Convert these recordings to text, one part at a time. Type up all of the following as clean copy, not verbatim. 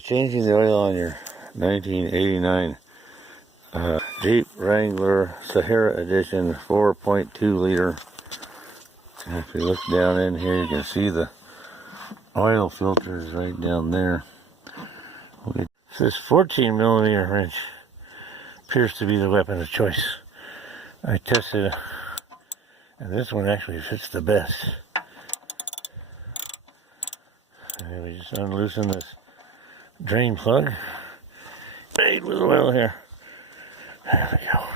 Changing the oil on your 1989 Jeep Wrangler Sahara Edition 4.2 liter. And if you look down in here, you can see the oil filters right down there. This 14 millimeter wrench appears to be the weapon of choice. I tested it, and this one actually fits the best. And we just unloosen this drain plug, made with oil here. There we go.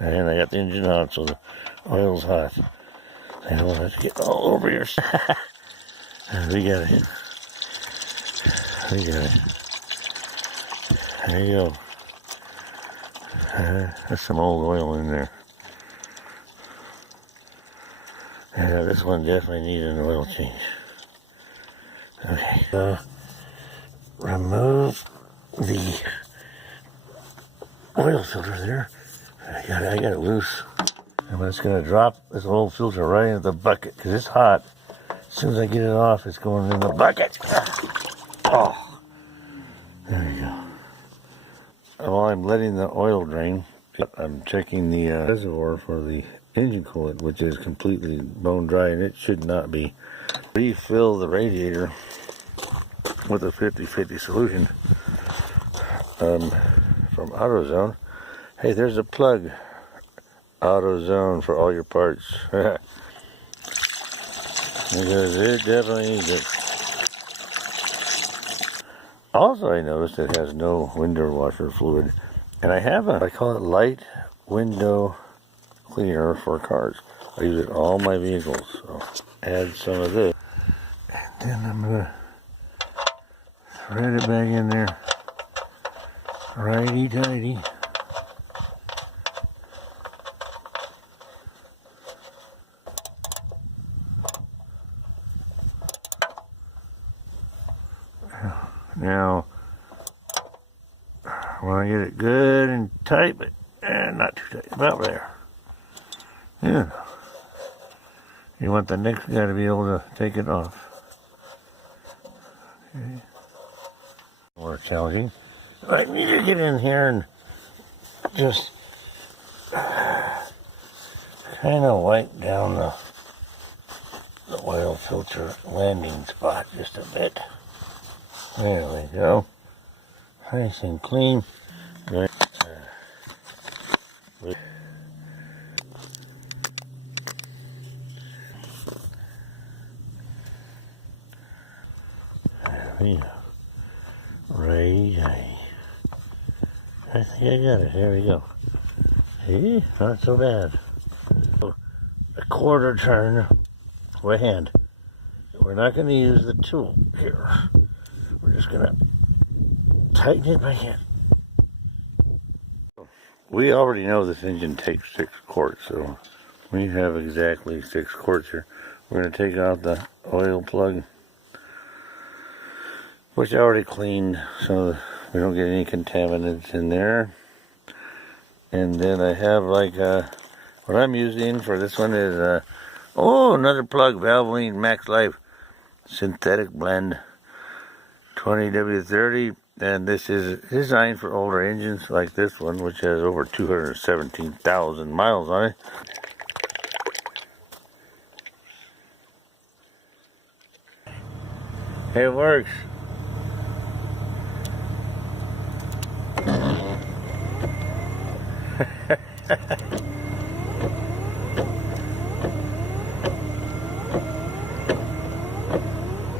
And I got the engine on, so the oil's hot. I don't want it to get all over your stuff. We got it. We got it. There you go. There's some old oil in there. Yeah, this one definitely needs an oil change. Okay. Remove the oil filter there. I got it loose. I'm just going to drop this old filter right into the bucket because it's hot. As soon as I get it off, it's going in the bucket. Oh, there we go. While I'm letting the oil drain, I'm checking the reservoir for the engine coolant, which is completely bone dry, and it should not be. Refill the radiator with a 50-50 solution from AutoZone. Hey, there's a plug. AutoZone for all your parts. Because it definitely needs it. Also, I noticed it has no window washer fluid. And I have I call it light window cleaner for cars. I use it on all my vehicles. So add some of this. And then I'm going to thread it back in there. Righty-tighty. Now, when I get it good and tight, but not too tight, about there. Yeah. You want the next guy to be able to take it off. Okay. More challenging. I need to get in here and just kind of wipe down the oil filter landing spot just a bit. There we go. Nice and clean. Right. There we go. Right. I think I got it. There we go. See? Not so bad. A quarter turn with a hand. We're not going to use the tool here. We're just going to tighten it by hand. We already know this engine takes 6 quarts, so we have exactly 6 quarts here. We're going to take out the oil plug, which I already cleaned so we don't get any contaminants in there. And then I have what I'm using for this one is, another plug, Valvoline Max Life synthetic blend 20W30. And this is designed for older engines like this one, which has over 217,000 miles on it. It works.